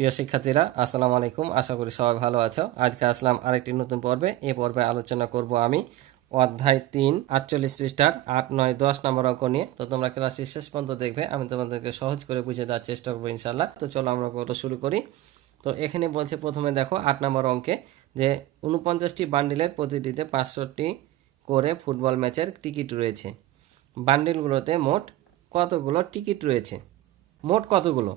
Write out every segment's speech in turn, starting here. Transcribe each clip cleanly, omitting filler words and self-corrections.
প্রিয় শিক্ষার্থীরা, আসসালামু আলাইকুম। আশা করি সবাই ভালো আছো। আজকে আসলাম আরেকটি নতুন পর্বে। এই পর্বে আলোচনা করব আমি অধ্যায় 3 48 পৃষ্ঠার 8, 9, 10 নম্বর অঙ্ক নিয়ে। তো তোমরা ক্লাসটি শেষ পর্যন্ত দেখবে, আমি তোমাদেরকে সহজ করে বুঝিয়ে দেওয়ার চেষ্টা করবো ইনশাল্লাহ। তো চলো আমরা অঙ্কটা শুরু করি। তো এখানে বলছে প্রথমে দেখো 8 নম্বর অঙ্কে যে 49টি বান্ডিলের প্রতিটিতে 500টি করে ফুটবল ম্যাচের টিকিট রয়েছে। বান্ডিলগুলোতে মোট কতগুলো টিকিট রয়েছে? মোট কতগুলো?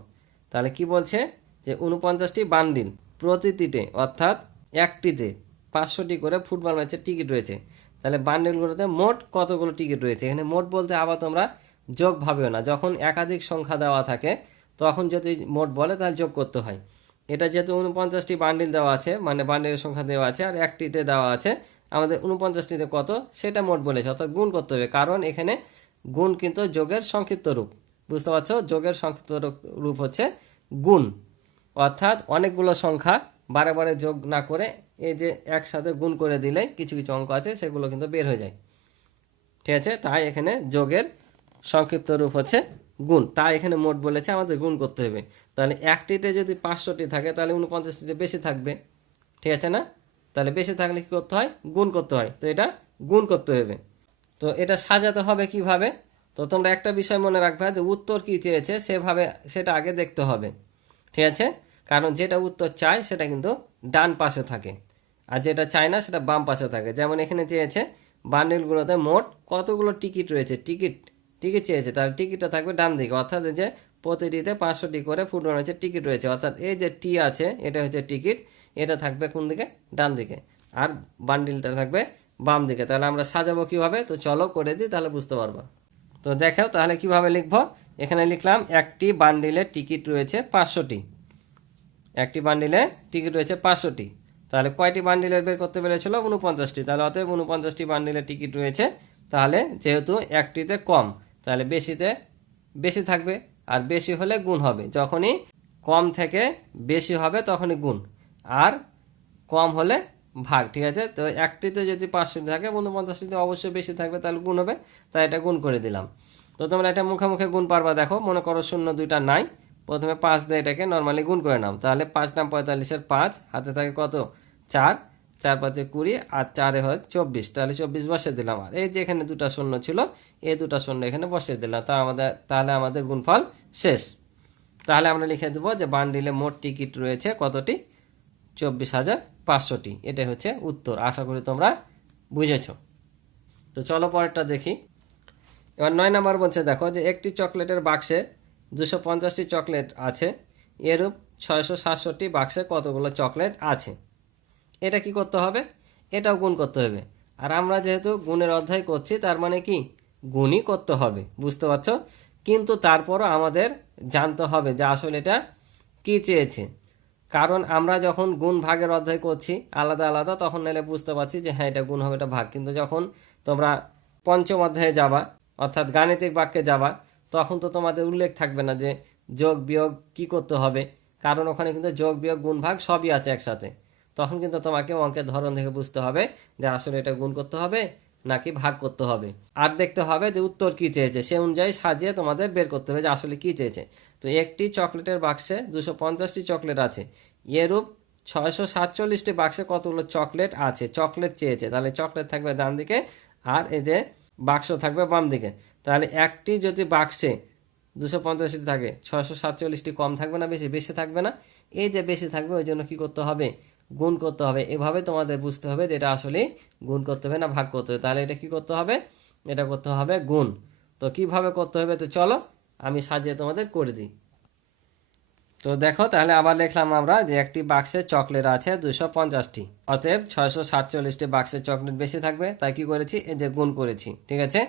তাহলে কি বলছে যে 49টি বান্ডিল, প্রতিটিতে অর্থাৎ একটিতে 500টি করে ফুটবল ম্যাচের টিকিট রয়েছে। তাহলে বান্ডিলগুলোতে মোট কতগুলো টিকিট রয়েছে? এখানে মোট বলতে আবার তোমরা যোগ ভাবেও না। যখন একাধিক সংখ্যা দেওয়া থাকে তখন যদি মোট বলে তাহলে যোগ করতে হয়। এটা যেহেতু 49টি বান্ডিল দেওয়া আছে, মানে বান্ডিলের সংখ্যা দেওয়া আছে, আর একটিতে দেওয়া আছে আমাদের 49টিতে কত সেটা মোট বলেছে, অর্থাৎ গুণ করতে হবে। কারণ এখানে গুণ কিন্তু যোগের সংক্ষিপ্ত রূপ, বুঝতে পারছো? যোগের সংক্ষিপ্ত রূপ হচ্ছে গুণ, অর্থাৎ অনেকগুলো সংখ্যা বারে বারে যোগ না করে এই যে একসাথে গুণ করে দিলে কিছু কিছু অঙ্ক আছে সেগুলো কিন্তু বের হয়ে যায়। ঠিক আছে, তাই এখানে যোগের সংক্ষিপ্ত রূপ হচ্ছে গুণ। তাই এখানে মোট বলেছে আমাদের গুণ করতে হবে। তাহলে একটিতে যদি 500টি থাকে তাহলে 49টিতে বেশি থাকবে, ঠিক আছে না? তাহলে বেশি থাকলে কি করতে হয়? গুণ করতে হয়। তো এটা গুণ করতে হবে। তো এটা সাজাতে হবে কিভাবে? তো তোমরা একটা বিষয় মনে রাখবে যে উত্তর কি চেয়েছে সেভাবে সেটা আগে দেখতে হবে, ঠিক আছে? কারণ যেটা উত্তর চায় সেটা কিন্তু ডান পাশে থাকে, আর যেটা চায় না সেটা বাম পাশে থাকে। যেমন এখানে চেয়েছে বান্ডিলগুলোতে মোট কতগুলো টিকিট রয়েছে, টিকিট টিকিট চেয়েছে, তাহলে টিকিটটা থাকবে ডান দিকে, অর্থাৎ এই যে প্রতিটিতে 500টি করে ফুটবল ম্যাচের টিকিট রয়েছে, অর্থাৎ এই যে টি আছে এটা হচ্ছে টিকিট, এটা থাকবে কোন দিকে? ডান দিকে, আর বান্ডিলটা থাকবে বাম দিকে। তাহলে আমরা সাজাবো কিভাবে? তো চলো করে দিই, তাহলে বুঝতে পারবো। তো দেখো তাহলে কিভাবে লিখবো। এখানে লিখলাম একটি বান্ডিলের টিকিট রয়েছে 500টি। একটি বান্ডিলে টিকিট রয়েছে 500টি। তাহলে কয়টি বান্ডিলের বের করতে পেরেছিল? 49টি। তাহলে অতএব 49টি বান্ডিলের টিকিট রয়েছে। তাহলে যেহেতু একটিতে কম, তাহলে বেশিতে বেশি থাকবে, আর বেশি হলে গুণ হবে। যখনই কম থেকে বেশি হবে তখনই গুণ, আর কম হলে ভাগ, ঠিক আছে? তো একটিতে যদি 500 থাকে 49টিতে অবশ্যই বেশি থাকবে, তাহলে গুণ হবে। তাই এটা গুণ করে দিলাম। তো তোমরা এটা মুখে মুখে গুণ পারবা। দেখো মনে করো 0 2টা নাই, প্রথমে 5 দিয়ে এটাকে নর্মালি গুণ করে নাও। তাহলে 5 নাম 45-এর 5, হাতে থাকে কত? 4, 4 5 20, আর 4 হয় 24। তাহলে 24 বসিয়ে দিলাম, আর এই যে এখানে দুটা শূন্য ছিল এই দুটা শূন্য এখানে বসিয়ে দিলাম। তাহলে আমাদের গুণফল শেষ। তাহলে আমরা লিখে দেবো যে বান্ডিলে মোট টিকিট রয়েছে কতটি? 24,500টি। এটাই হচ্ছে উত্তর। আশা করি তোমরা বুঝেছ। তো চলো পরেরটা দেখি। এবার 9 নম্বর বলছে দেখো যে একটি চকলেটের বাক্সে 250টি চকলেট আছে, এরূপ 667টি বাক্সে কতগুলো চকলেট আছে? এটা কি করতে হবে? এটাও গুণ করতে হবে। আর আমরা যেহেতু গুণের অধ্যায় করছি তার মানে কি গুণই করতে হবে, বুঝতে পারছো? কিন্তু তারপরও আমাদের জানতে হবে যে আসলে এটা কি চেয়েছে। কারণ আমরা যখন গুণ ভাগের অধ্যায় করছি আলাদা আলাদা, তখন নাহলে বুঝতে পারছি যে হ্যাঁ এটা গুণ হবে, এটা ভাগ। কিন্তু যখন তোমরা পঞ্চম অধ্যায়ে যাবা, অর্থাৎ গাণিতিক বাক্যে যাবা, তখন তো তোমাদের উল্লেখ থাকবে না যে যোগ বিয়োগ কি করতে হবে, কারণ ওখানে কিন্তু যোগ বিয়োগ গুণ ভাগ সবই আছে একসাথে। তখন কিন্তু তোমাকে অঙ্কের ধরন দেখে বুঝতে হবে যে আসলে এটা গুণ করতে হবে নাকি ভাগ করতে হবে। আর দেখতে হবে যে উত্তর কি চেয়েছে, সে অনুযায়ী সাজিয়ে তোমাদের বের করতে হবে যে আসলে কি চেয়েছে। তো একটি চকলেটের বাক্সে 250টি চকলেট আছে, এরূপ 647টি বাক্সে কতগুলো চকলেট আছে? চকলেট চেয়েছে, তাহলে চকলেট থাকবে ডান দিকে, আর এই যে বাক্স থাকবে বাম দিকে। তাহলে একটি যদি বাক্সে 250টি থাকে, 647টি কম থাকবে না বেশি? বেশি থাকবে না? এই যে বেশি থাকবে ওই জন্য কি করতে হবে? গুণ করতে হবে। এভাবে তোমাদের বুঝতে হবে যে এটা আসলে গুণ করতে হবে না ভাগ করতে হবে। তাহলে এটা কি করতে হবে? এটা করতে হবে গুণ। তো কিভাবে করতে হবে? তো চলো আমি সাজিয়ে তোমাদের করে দিই। তো দেখো তাহলে আবার লিখলাম আমরা যে একটি বাক্সে চকলেট আছে 250টি, অতএব 647টি বাক্সে চকলেট বেশি থাকবে। তাই কি করেছি? এই যে গুণ করেছি, ঠিক আছে?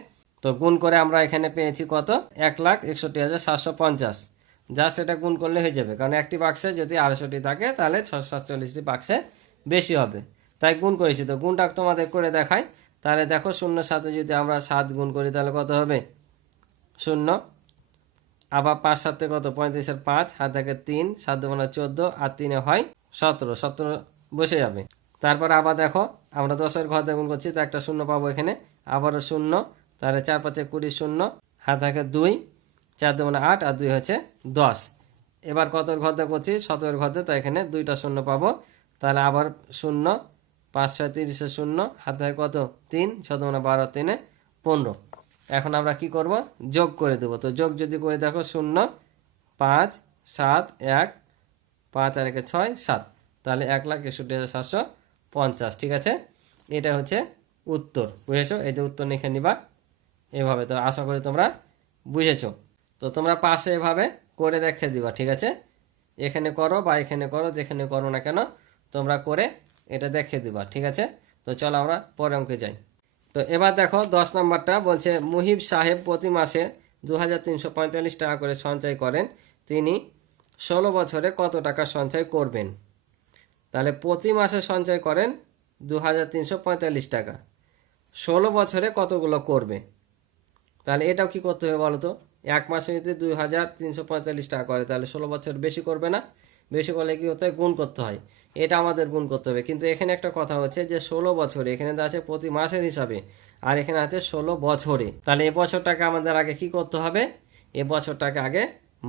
তো গুণ করে আমরা এখানে পেয়েছি কত? 1,61,750। জাস্ট এটা গুণ করলে হয়ে যাবে, কারণ একটি বাক্সে যদি 250টি থাকে তাহলে 647টি বাক্সে বেশি হবে, তাই গুণ করেছি। তো গুণটা তোমাদের করে দেখাই। তাহলে দেখো 0-এর সাথে যদি আমরা 7 গুণ করি তাহলে কত হবে? 0। আবার 5 7 কত? 35-এর 5, হাত থাকে 3, 7 2 14, আর 3 হয় 17, 17 বসে যাবে। তারপর আবার দেখো আমরা 10-এর ঘর গুণ করছি, তো একটা শূন্য পাবো এখানে, আবারও 0। তাহলে 4 5 20, 0, হাত থাকে 2, 4 2 8, আর 2 হচ্ছে 10। এবার কত ঘরতে করছি 17 ঘরতে, তো এখানে 2টা শূন্য পাবো। তাহলে আবার শূন্য, 5 6 30 শূন্য, হাতে কত 3, 6 12 3 15। এখন আমরা কি করব, যোগ করে দেবো। তো যোগ যদি করে দেখো 0 5 7 1 5 আর 1 6 7, তাহলে 1,61,750। ঠিক আছে, এটা হচ্ছে উত্তর। বুঝেছো? এই যে উত্তর লিখে নিবা এভাবে। তো আশা করি তোমরা বুঝেছো। তো তোমরা পাশে এভাবে করে দেখে দিবা। ঠিক আছে, এখানে করো বা এখানে করো, যেখানে করো না কেন তোমরা করে এটা দেখে দিবা। ঠিক আছে, তো চলো আমরা পরের অঙ্কে যাই। তো এবার দেখো 10 নম্বরটা বলছে, মুহিব সাহেব প্রতি মাসে 2,345 টাকা করে সঞ্চয় করেন, তিনি 16 বছরে কত টাকা সঞ্চয় করবেন? তাহলে প্রতি মাসে সঞ্চয় করেন 2,345 টাকা, 16 বছরে কতগুলো করবে? তাহলে এটাও কি করতে হবে বলো তো? এক মাসে যদি 2,345 টাকা করে, তাহলে 16 বছর বেশি করবে না? বেশি করলে কি হতে হয়, গুণ করতে হয়। এটা আমাদের গুণ করতে হবে। কিন্তু এখানে একটা কথা হচ্ছে যে 16 বছরে, এখানে আছে প্রতি মাসের হিসাবে, আর এখানে আছে 16 বছরে। তাহলে এ বছরটাকে আমাদের আগে কি করতে হবে, এ বছরটাকে আগে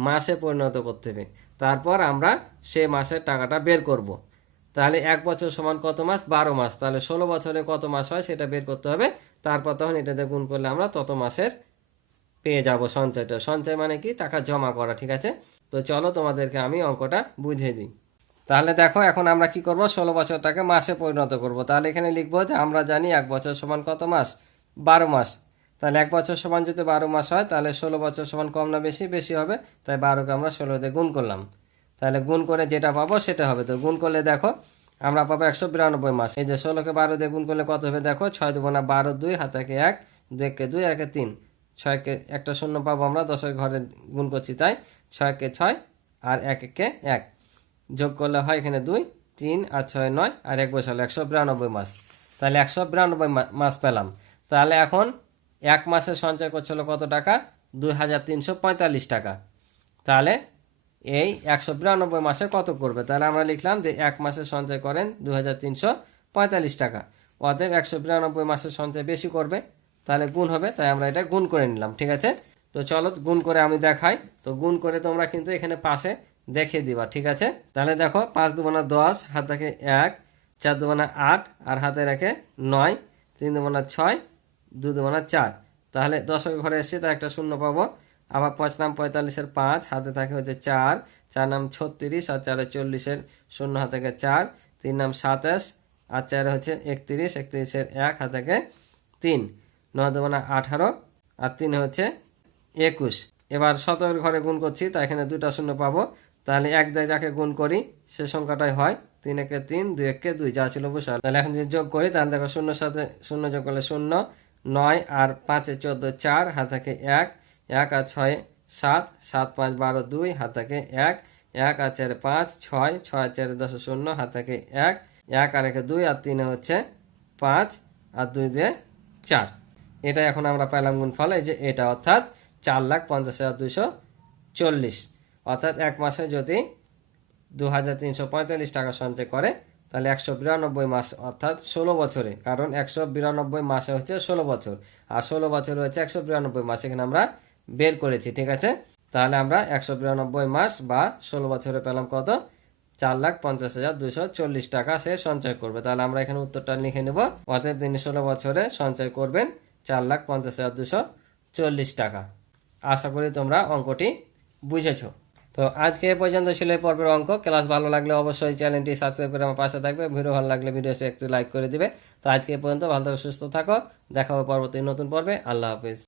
মাসে পরিণত করতে হবে, তারপর আমরা সে মাসের টাকাটা বের করব। তাহলে 1 বছর সমান কত মাস, 12 মাস। তাহলে 16 বছরে কত মাস হয় সেটা বের করতে হবে, তারপর তখন এটাতে গুণ করলে আমরা তত মাসের পেয়ে যাব সঞ্চয়টা। সঞ্চয় মানে কি, টাকা জমা করা। ঠিক আছে, তো চলো তোমাদেরকে আমি অঙ্কটা বুঝিয়ে দিই। তাহলে দেখো এখন আমরা কি করব, 16 বছরটাকে মাসে পরিণত করব। তাহলে এখানে লিখবো যে আমরা জানি 1 বছর সমান কত মাস, 12 মাস। তাহলে 1 বছর সমান যদি 12 মাস হয়, তাহলে 16 বছর সমান কম না বেশি? বেশি হবে। তাই 12কে আমরা 16 দিয়ে গুণ করলাম। তাহলে গুণ করে যেটা পাবো সেটা হবে। তো গুণ করলে দেখো আমরা পাবো 192 মাস। এই যে 16কে 12 দিয়ে গুণ করলে কত হবে দেখো, 6 2 12, 2 হাতে 1, 2 কে 2 আর 3, 6কে একটা শূন্য পাবো আমরা, 10-এর ঘরে গুণ করছি তাই 6কে 6 আর 1 1, যোগ করলে হয় এখানে 2 3 আর 6 9 আর 1 বসালে 192 মাস। তাহলে 192 মাস পেলাম। তাহলে এখন এক মাসে সঞ্চয় করছিল কত টাকা, 2,345 টাকা। তাহলে এই 192 মাসে কত করবে? তাহলে আমরা লিখলাম যে এক মাসে সঞ্চয় করেন 2,345 টাকা, অতএব 192 মাসের সঞ্চয় বেশি করবে, তাহলে গুণ হবে। তাই আমরা এটা গুণ করে নিলাম। ঠিক আছে, তো চলো গুণ করে আমি দেখাই। তো গুণ করে তোমরা কিন্তু এখানে পাশে দেখে দিবা। ঠিক আছে, তাহলে দেখো 5 2 10, হাত রাখে 1, 4 2 8 আর হাতে রাখে 9, 3 2 6, 2 2 4। তাহলে 10-এর ঘরে এসে তাই একটা শূন্য পাবো। আবার 5 নাম 45-এর 5, হাতে থাকে হচ্ছে 4, 4 নাম 36 আর 4 40-এর শূন্য, হাতে থাকে 4, 3 নাম 27 আর 4 হচ্ছে 31, 31-এর 1, হাতে থাকে 3, 9 2 18 আর 3 হচ্ছে 21। এবার 17-এর ঘরে গুণ করছি, তাই এখানে 2টা শূন্য পাবো। তাহলে 1 দিয়ে যাকে গুণ করি সে সংখ্যাটাই হয়, 3 1 3, 2 1 2, যা ছিল বসাল। তাহলে এখন যদি যোগ করি, তাহলে দেখো শূন্যর সাথে শূন্য যোগ করলে 0, 9 আর 5 14 4, হাত থাকে 1, 1 আর 6 7, 7 5 12 2, হাত থাকে 1, 1 আর 4 5 6, 6 আর 4 10 0, হাত থাকে 1, 1 আর 1 2 আর 3 হচ্ছে 5 আর 2 দিয়ে 4। এটা এখন আমরা পেলাম গুণফল, এই যে এটা, অর্থাৎ 4,50,240। অর্থাৎ এক মাসে যদি 2,345 টাকা সঞ্চয় করে, তাহলে 192 মাস অর্থাৎ 16 বছরে, কারণ 192 মাসে হচ্ছে 16 বছর, আর 16 বছর হচ্ছে 192 মাস, এখানে আমরা বের করেছি। ঠিক আছে, তাহলে আমরা 192 মাস বা 16 বছরে পেলাম কত, 4,50,240 টাকা সে সঞ্চয় করবে। তাহলে আমরা এখানে উত্তরটা লিখে নেব। অতএব তিনি 16 বছরে সঞ্চয় করবেন 4,50,240 টাকা। আশা করি তোমরা অঙ্কটি বুঝেছো। তো আজকে এ পর্যন্ত ছিল এই পর্বের অঙ্ক। ক্লাস ভালো লাগলে অবশ্যই চ্যানেলটি সাবস্ক্রাইব করে আমার পাশে থাকবে। ভিডিও ভালো লাগলে ভিডিওটি একটু লাইক করে দিবে। তো আজকে এ পর্যন্ত ভালো থাকো, সুস্থ থাকো, দেখা হবে পরবর্তী নতুন পর্বে। আল্লাহ হাফিজ।